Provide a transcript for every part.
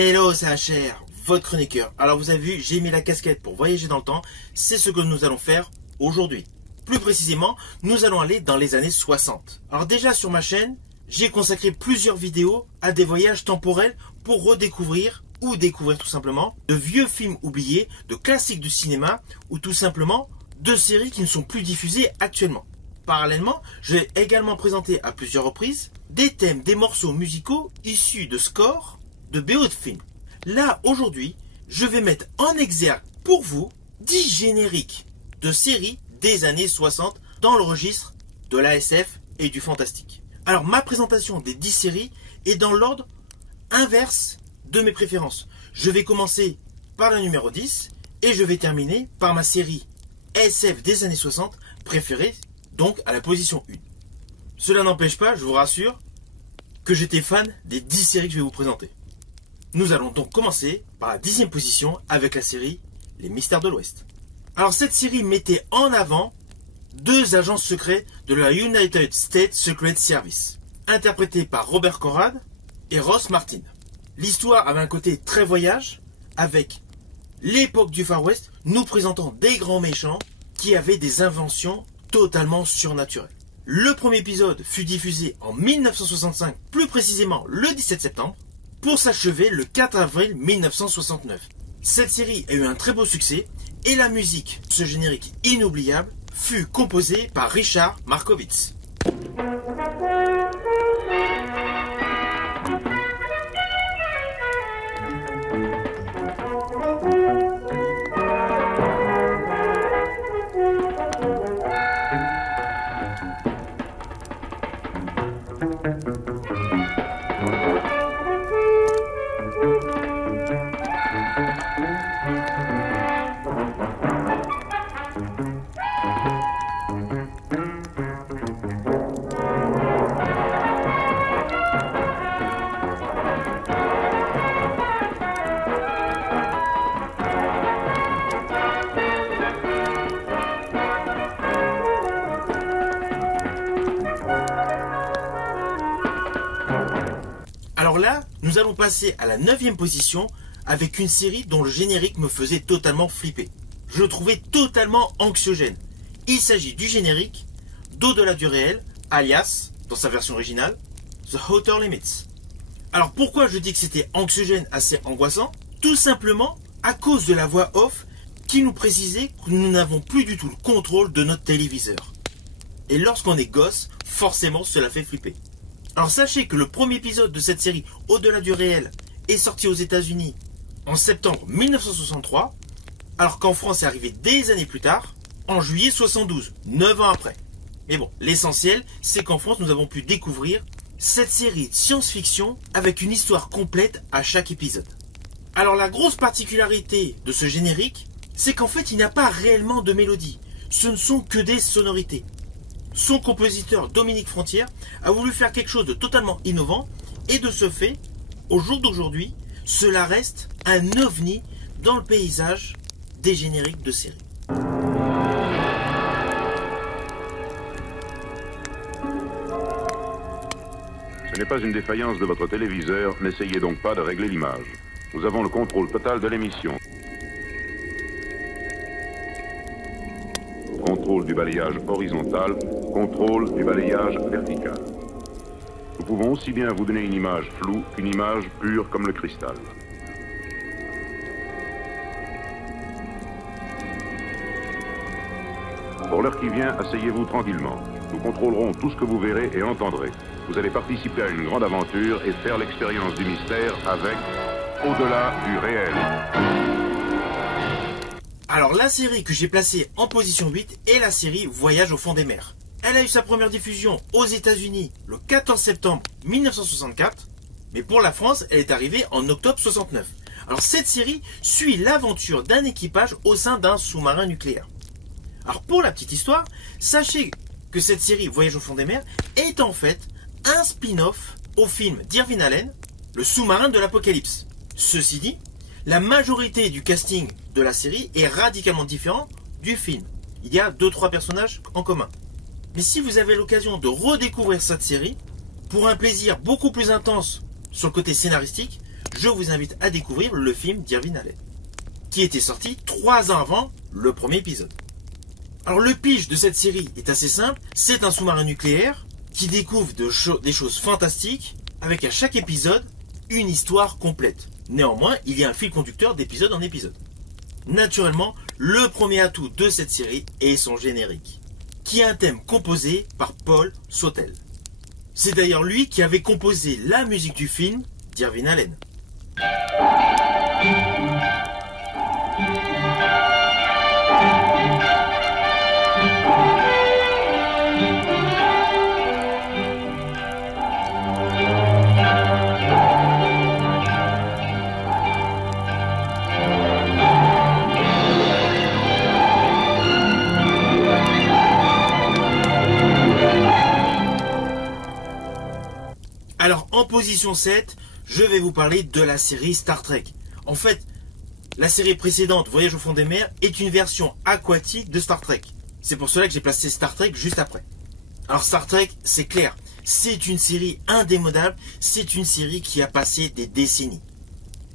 Hello, c'est HR, votre chroniqueur. Alors vous avez vu, j'ai mis la casquette pour voyager dans le temps. C'est ce que nous allons faire aujourd'hui. Plus précisément, nous allons aller dans les années 60. Alors déjà sur ma chaîne, j'ai consacré plusieurs vidéos à des voyages temporels pour redécouvrir ou découvrir tout simplement de vieux films oubliés, de classiques du cinéma ou tout simplement de séries qui ne sont plus diffusées actuellement. Parallèlement, je vais également présenter à plusieurs reprises des thèmes, des morceaux musicaux issus de scores de BO de films. Là, aujourd'hui, je vais mettre en exergue pour vous 10 génériques de séries des années 60 dans le registre de la SF et du fantastique. Alors, ma présentation des 10 séries est dans l'ordre inverse de mes préférences. Je vais commencer par le numéro 10 et je vais terminer par ma série SF des années 60 préférée, donc à la position 1. Cela n'empêche pas, je vous rassure, que j'étais fan des 10 séries que je vais vous présenter. Nous allons donc commencer par la 10e position avec la série Les Mystères de l'Ouest. Alors cette série mettait en avant deux agents secrets de la United States Secret Service, interprétés par Robert Conrad et Ross Martin. L'histoire avait un côté très voyage, avec l'époque du Far West nous présentant des grands méchants qui avaient des inventions totalement surnaturelles. Le premier épisode fut diffusé en 1965, plus précisément le 17 septembre, pour s'achever le 4 avril 1969. Cette série a eu un très beau succès et la musique, ce générique inoubliable, fut composée par Richard Markowitz. Alors là, nous allons passer à la 9e position avec une série dont le générique me faisait totalement flipper. Je le trouvais totalement anxiogène. Il s'agit du générique d'Au-delà du réel, alias, dans sa version originale, The Outer Limits. Alors pourquoi je dis que c'était anxiogène, assez angoissant? Tout simplement à cause de la voix off qui nous précisait que nous n'avons plus du tout le contrôle de notre téléviseur. Et lorsqu'on est gosse, forcément cela fait flipper. Alors sachez que le premier épisode de cette série Au-delà du réel est sorti aux États-Unis en septembre 1963, alors qu'en France c'est arrivé des années plus tard, en juillet 72, 9 ans après. Mais bon, l'essentiel c'est qu'en France nous avons pu découvrir cette série de science-fiction avec une histoire complète à chaque épisode. Alors la grosse particularité de ce générique, c'est qu'en fait il n'y a pas réellement de mélodie, ce ne sont que des sonorités. Son compositeur Dominique Frontière a voulu faire quelque chose de totalement innovant et de ce fait, au jour d'aujourd'hui, cela reste un ovni dans le paysage des génériques de séries. Ce n'est pas une défaillance de votre téléviseur, n'essayez donc pas de régler l'image. Nous avons le contrôle total de l'émission. Contrôle du balayage horizontal, contrôle du balayage vertical. Nous pouvons aussi bien vous donner une image floue qu'une image pure comme le cristal. Pour l'heure qui vient, asseyez-vous tranquillement. Nous contrôlerons tout ce que vous verrez et entendrez. Vous allez participer à une grande aventure et faire l'expérience du mystère avec Au-delà du réel. Alors la série que j'ai placée en position 8 est la série Voyage au fond des mers. Elle a eu sa première diffusion aux États-Unis le 14 septembre 1964, mais pour la France, elle est arrivée en octobre 69. Alors cette série suit l'aventure d'un équipage au sein d'un sous-marin nucléaire. Alors pour la petite histoire, sachez que cette série Voyage au fond des mers est en fait un spin-off au film d'Irvin Allen, Le sous-marin de l'Apocalypse. Ceci dit, la majorité du casting de la série est radicalement différent du film. Il y a 2-3 personnages en commun. Mais si vous avez l'occasion de redécouvrir cette série, pour un plaisir beaucoup plus intense sur le côté scénaristique, je vous invite à découvrir le film d'Irving Allen, qui était sorti 3 ans avant le premier épisode. Alors le pitch de cette série est assez simple, c'est un sous-marin nucléaire qui découvre des choses fantastiques, avec à chaque épisode une histoire complète. Néanmoins, il y a un fil conducteur d'épisode en épisode. Naturellement, le premier atout de cette série est son générique, qui est un thème composé par Paul Sautel. C'est d'ailleurs lui qui avait composé la musique du film d'Irving Allen. Alors, en position 7, je vais vous parler de la série Star Trek. En fait, la série précédente, Voyage au fond des mers, est une version aquatique de Star Trek. C'est pour cela que j'ai placé Star Trek juste après. Alors, Star Trek, c'est clair, c'est une série indémodable, c'est une série qui a passé des décennies.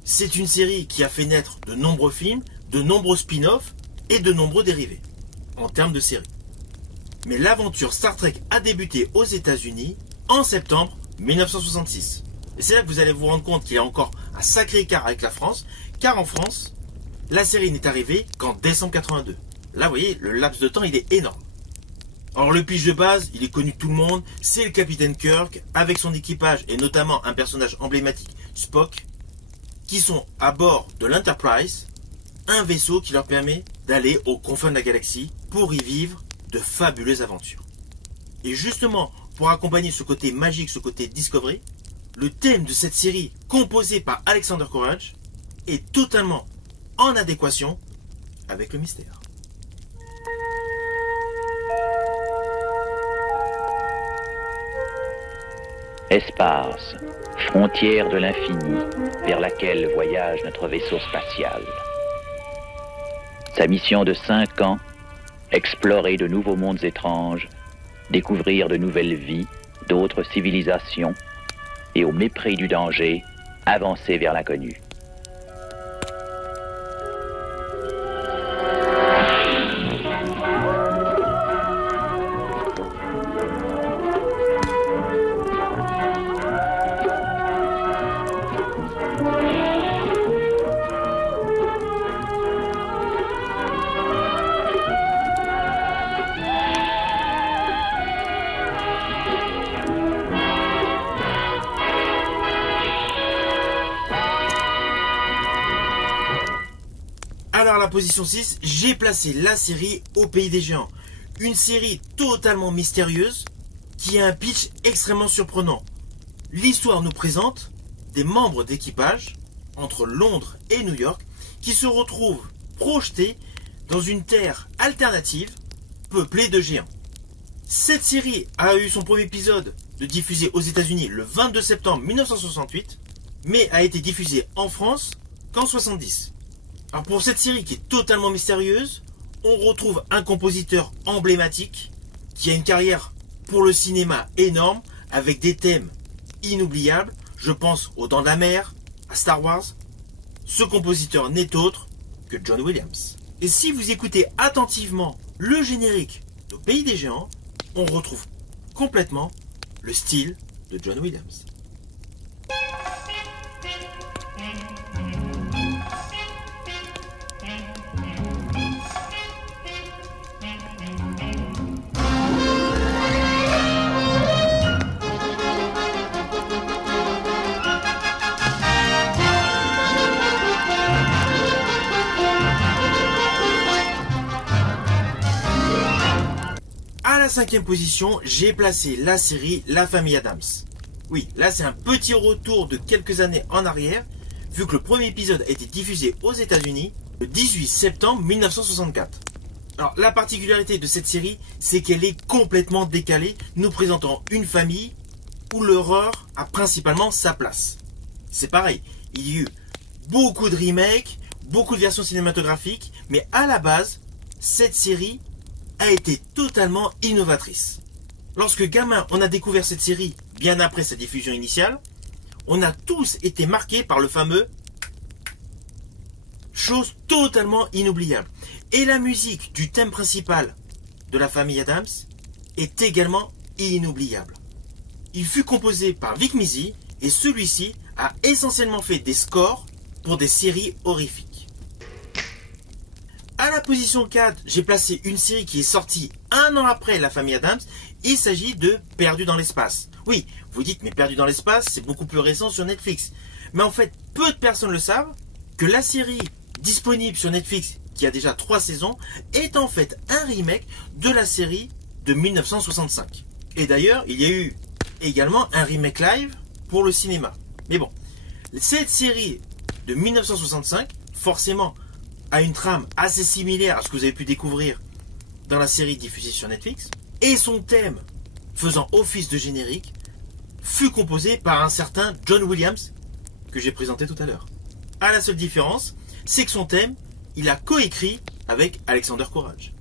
C'est une série qui a fait naître de nombreux films, de nombreux spin-offs et de nombreux dérivés, en termes de série. Mais l'aventure Star Trek a débuté aux États-Unis en septembre 1966. Et c'est là que vous allez vous rendre compte qu'il y a encore un sacré écart avec la France, car en France, la série n'est arrivée qu'en décembre 82. Là, vous voyez, le laps de temps, il est énorme. Alors, le pitch de base, il est connu de tout le monde, c'est le capitaine Kirk, avec son équipage, et notamment un personnage emblématique, Spock, qui sont à bord de l'Enterprise, un vaisseau qui leur permet d'aller aux confins de la galaxie pour y vivre de fabuleuses aventures. Et justement, pour accompagner ce côté magique, ce côté Discovery, le thème de cette série, composé par Alexander Courage, est totalement en adéquation avec le mystère. Espace, frontière de l'infini, vers laquelle voyage notre vaisseau spatial. Sa mission de 5 ans, explorer de nouveaux mondes étranges, découvrir de nouvelles vies, d'autres civilisations, et au mépris du danger, avancer vers l'inconnu. Alors à la position 6, j'ai placé la série Au Pays des Géants. Une série totalement mystérieuse qui a un pitch extrêmement surprenant. L'histoire nous présente des membres d'équipage entre Londres et New York qui se retrouvent projetés dans une terre alternative peuplée de géants. Cette série a eu son premier épisode de diffusé aux États-Unis le 22 septembre 1968, mais a été diffusée en France qu'en 70. Alors pour cette série qui est totalement mystérieuse, on retrouve un compositeur emblématique qui a une carrière pour le cinéma énorme avec des thèmes inoubliables. Je pense aux Dents de la Mer, à Star Wars. Ce compositeur n'est autre que John Williams. Et si vous écoutez attentivement le générique de Pays des Géants, on retrouve complètement le style de John Williams. À la 5e position, j'ai placé la série La Famille Addams. Oui, là c'est un petit retour de quelques années en arrière, vu que le premier épisode a été diffusé aux États-Unis le 18 septembre 1964. Alors la particularité de cette série, c'est qu'elle est complètement décalée, nous présentant une famille où l'horreur a principalement sa place. C'est pareil, il y a eu beaucoup de remakes, beaucoup de versions cinématographiques, mais à la base, cette série a été totalement innovatrice. Lorsque gamin, on a découvert cette série bien après sa diffusion initiale, on a tous été marqués par le fameux chose totalement inoubliable. Et la musique du thème principal de la famille Addams est également inoubliable. Il fut composé par Vic Mizzy et celui-ci a essentiellement fait des scores pour des séries horrifiques. À la position 4, j'ai placé une série qui est sortie un an après la famille Addams. Il s'agit de Perdu dans l'espace. Oui, vous dites, mais Perdu dans l'espace, c'est beaucoup plus récent sur Netflix. Mais en fait, peu de personnes le savent, que la série disponible sur Netflix, qui a déjà 3 saisons, est en fait un remake de la série de 1965. Et d'ailleurs, il y a eu également un remake live pour le cinéma. Mais bon, cette série de 1965, forcément, a une trame assez similaire à ce que vous avez pu découvrir dans la série diffusée sur Netflix, et son thème, faisant office de générique, fut composé par un certain John Williams, que j'ai présenté tout à l'heure. À la seule différence, c'est que son thème, il a coécrit avec Alexander Courage.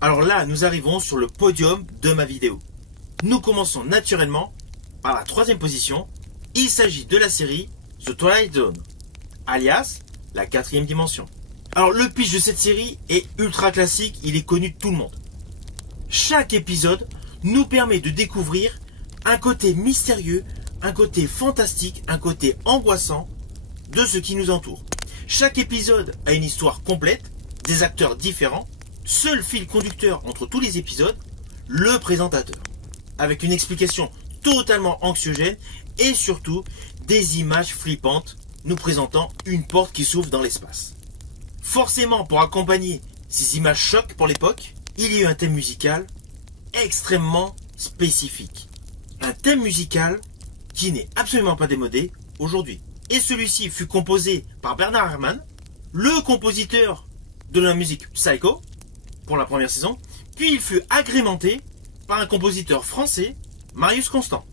Alors là, nous arrivons sur le podium de ma vidéo. Nous commençons naturellement par la 3e position. Il s'agit de la série The Twilight Zone, alias la 4e dimension. Alors le pitch de cette série est ultra classique, il est connu de tout le monde. Chaque épisode nous permet de découvrir un côté mystérieux, un côté fantastique, un côté angoissant de ce qui nous entoure. Chaque épisode a une histoire complète, des acteurs différents. Seul fil conducteur entre tous les épisodes, le présentateur, avec une explication totalement anxiogène et surtout des images flippantes nous présentant une porte qui s'ouvre dans l'espace. Forcément, pour accompagner ces images chocs pour l'époque, il y a eu un thème musical extrêmement spécifique. Un thème musical qui n'est absolument pas démodé aujourd'hui. Et celui-ci fut composé par Bernard Herrmann, le compositeur de la musique Psycho, pour la première saison, puis il fut agrémenté par un compositeur français, Marius Constant.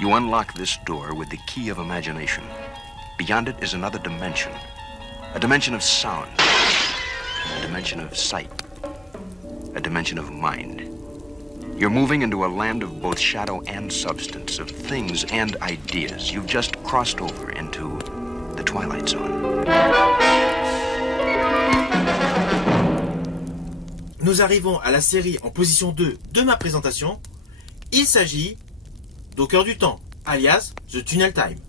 You unlock this door with the key of imagination. Beyond it is another dimension. A dimension of sound. A dimension of sight. A dimension of mind. You're moving into a land of both shadow and substance, of things and ideas. You've just crossed over into the Twilight Zone. Nous arrivons à la série en position 2 de ma présentation. Il s'agit d'Au cœur du temps, alias The Tunnel Time.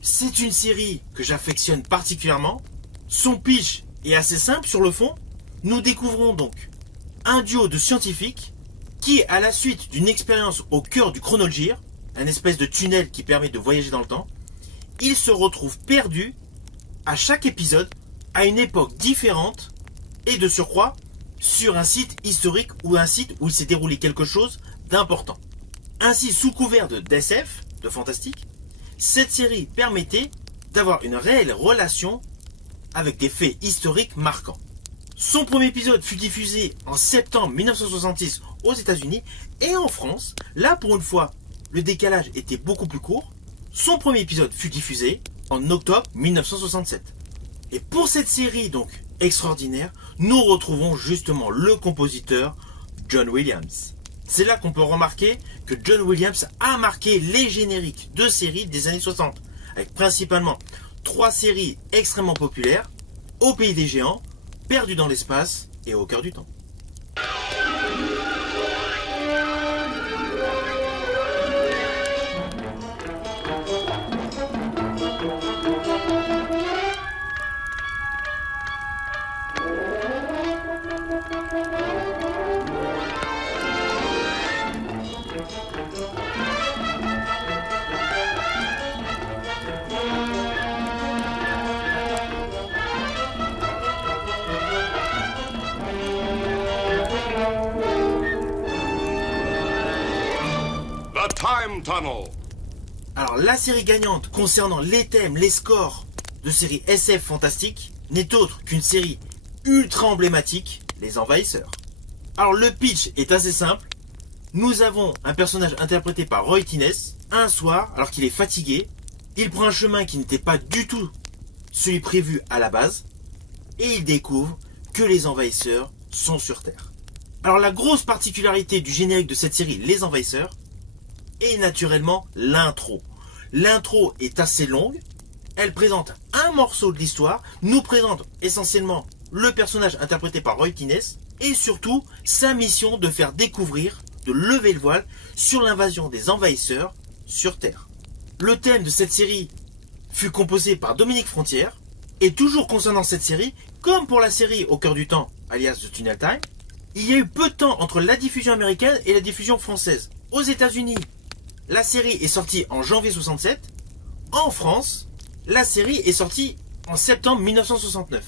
C'est une série que j'affectionne particulièrement. Son pitch est assez simple sur le fond. Nous découvrons donc un duo de scientifiques qui, à la suite d'une expérience au cœur du chronolgir, un espèce de tunnel qui permet de voyager dans le temps, ils se retrouvent perdus à chaque épisode, à une époque différente, et de surcroît, sur un site historique ou un site où il s'est déroulé quelque chose d'important. Ainsi, sous couvert de d'SF, de fantastique, cette série permettait d'avoir une réelle relation avec des faits historiques marquants. Son premier épisode fut diffusé en septembre 1966 aux États-Unis et en France. Là, pour une fois, le décalage était beaucoup plus court. Son premier épisode fut diffusé en octobre 1967. Et pour cette série donc extraordinaire, nous retrouvons justement le compositeur John Williams. C'est là qu'on peut remarquer que John Williams a marqué les génériques de séries des années 60, avec principalement 3 séries extrêmement populaires: Au pays des géants, Perdu dans l'espace et Au cœur du temps. tunnel. Alors la série gagnante concernant les thèmes, les scores de série SF fantastique n'est autre qu'une série ultra emblématique, Les Envahisseurs. Alors le pitch est assez simple. Nous avons un personnage interprété par Roy Thines. Un soir, alors qu'il est fatigué, il prend un chemin qui n'était pas du tout celui prévu à la base et il découvre que les envahisseurs sont sur Terre. Alors la grosse particularité du générique de cette série, Les Envahisseurs, est naturellement l'intro. L'intro est assez longue, elle présente un morceau de l'histoire, nous présente essentiellement le personnage interprété par Roy Thines et surtout sa mission de faire découvrir, de lever le voile sur l'invasion des envahisseurs sur Terre. Le thème de cette série fut composé par Dominique Frontière et toujours concernant cette série, comme pour la série Au cœur du temps, alias The Tunnel Time, il y a eu peu de temps entre la diffusion américaine et la diffusion française. Aux États-Unis, la série est sortie en janvier 67. En France, la série est sortie en septembre 1969.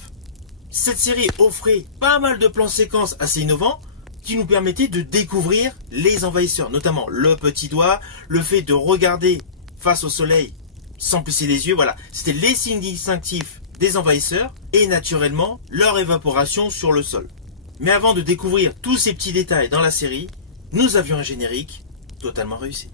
Cette série offrait pas mal de plans séquences assez innovants qui nous permettaient de découvrir les envahisseurs, notamment le petit doigt, le fait de regarder face au soleil sans plisser les yeux, voilà, c'était les signes distinctifs des envahisseurs et naturellement leur évaporation sur le sol. Mais avant de découvrir tous ces petits détails dans la série, nous avions un générique totalement réussi.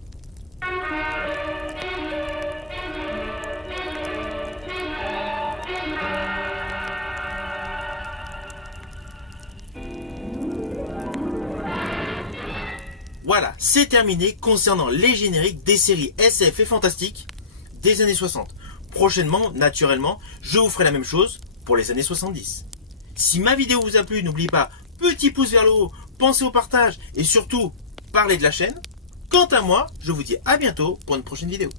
Voilà, c'est terminé concernant les génériques des séries SF et fantastiques des années 60. Prochainement, naturellement, je vous ferai la même chose pour les années 70. Si ma vidéo vous a plu, n'oubliez pas, petit pouce vers le haut, pensez au partage et surtout, parlez de la chaîne. Quant à moi, je vous dis à bientôt pour une prochaine vidéo.